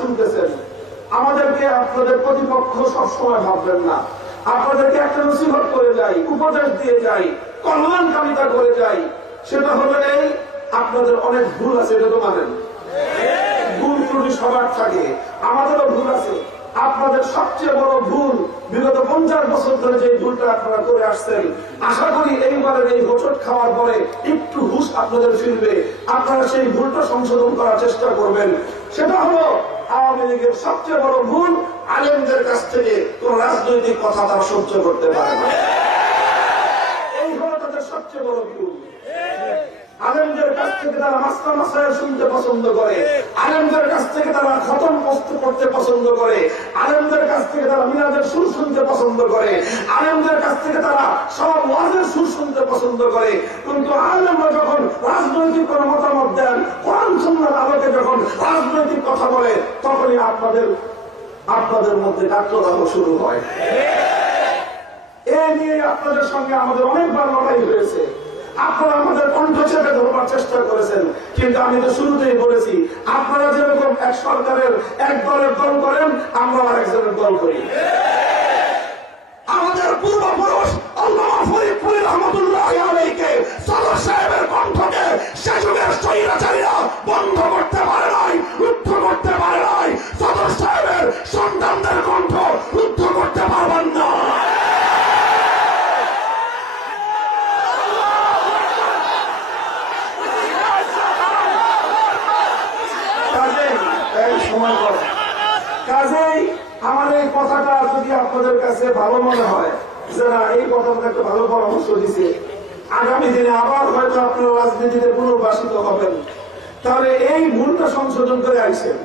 শুনতেছেন, আমাদেরকে আপনাদের প্রতিপক্ষ সবসময় ভাববেন না। আপনাদেরকে একটা নসিহত করে যাই, উপদেশ দিয়ে যাই, কল্যাণকামিতা করে যাই। সেটা হলো এই, আপনাদের অনেক ভুল আছে, এটা তো মানেন। ভুল ত্রুটি সবার থাকে, আমাদেরও ভুল আছে। আপনাদের সবচেয়ে বড় ভুল বিগত 50 বছর ধরে যে ভুলটা আপনারা করে আসছেন, আশা করি এইবারের এই হোঁচট খাওয়ার পরে একটু হুঁশ আপনাদের ফিরবে, আপনারা সেই ভুলটা সংশোধন করার চেষ্টা করবেন। সেটা হলো আওয়ামী লীগের সবচেয়ে বড় ভুল, আলেমদের কাছ থেকে কোন রাজনৈতিক কথা তারা সহ্য করতে পারে না। এই হলো তাদের সবচেয়ে বড় ভুল। আলেমদের কাছ থেকে তারা মাসলা মাসায়েল শুনতে পছন্দ করে, আলেমদের কাছ থেকে তারা খতম করতে পছন্দ করে, আলেমদের কাছ থেকে তারা মিলাদের সুর শুনতে পছন্দ করে, আলেমদের কাছ থেকে তারা সব ওয়াজের সুর শুনতে পছন্দ করে। কিন্তু আলেমরা যখন রাজনৈতিক কোন মতামত দেন, কোরআন সুন্নাহর আলোকে যখন রাজনৈতিক কথা বলে, তখনই আপনাদের মধ্যে ডাক্তারদাহ শুরু হয়। এ নিয়ে আপনাদের সঙ্গে আমাদের অনেকবার লড়াই হয়েছে। আপনারা আমাদের কণ্ঠ চেপে ধরবার চেষ্টা করেছেন, কিন্তু আমি তো শুরুতেই বলেছি, আপনারা যেরকম এক সরকারের এক দলের দল করেন, আমরা আরেকজনের দল করি। আমাদের পূর্বপুরুষ আল্লামা ফরিদপুর রহমাতুল্লাহি আলাইহিকে সদর সাহেবের কণ্ঠকে সে যুগের স্বৈরাচারীরা বন্ধ করতে পারে নাই, রুদ্ধ করতে পারে নাই। সদর সাহেবের সন্তানদের কণ্ঠ রুদ্ধ করতে পারবেন না। কাজেই আমার এই কথাটা যদি আপনাদের কাছে ভালো মনে হয়, যে না এই কথাটা একটা ভালো পরামর্শ দিছে, আগামী দিনে আবার হয়তো আপনারা রাজনীতিতে পুনর্বাসিত হবেন, তাহলে এই ভুলটা সংশোধন করে আসেন।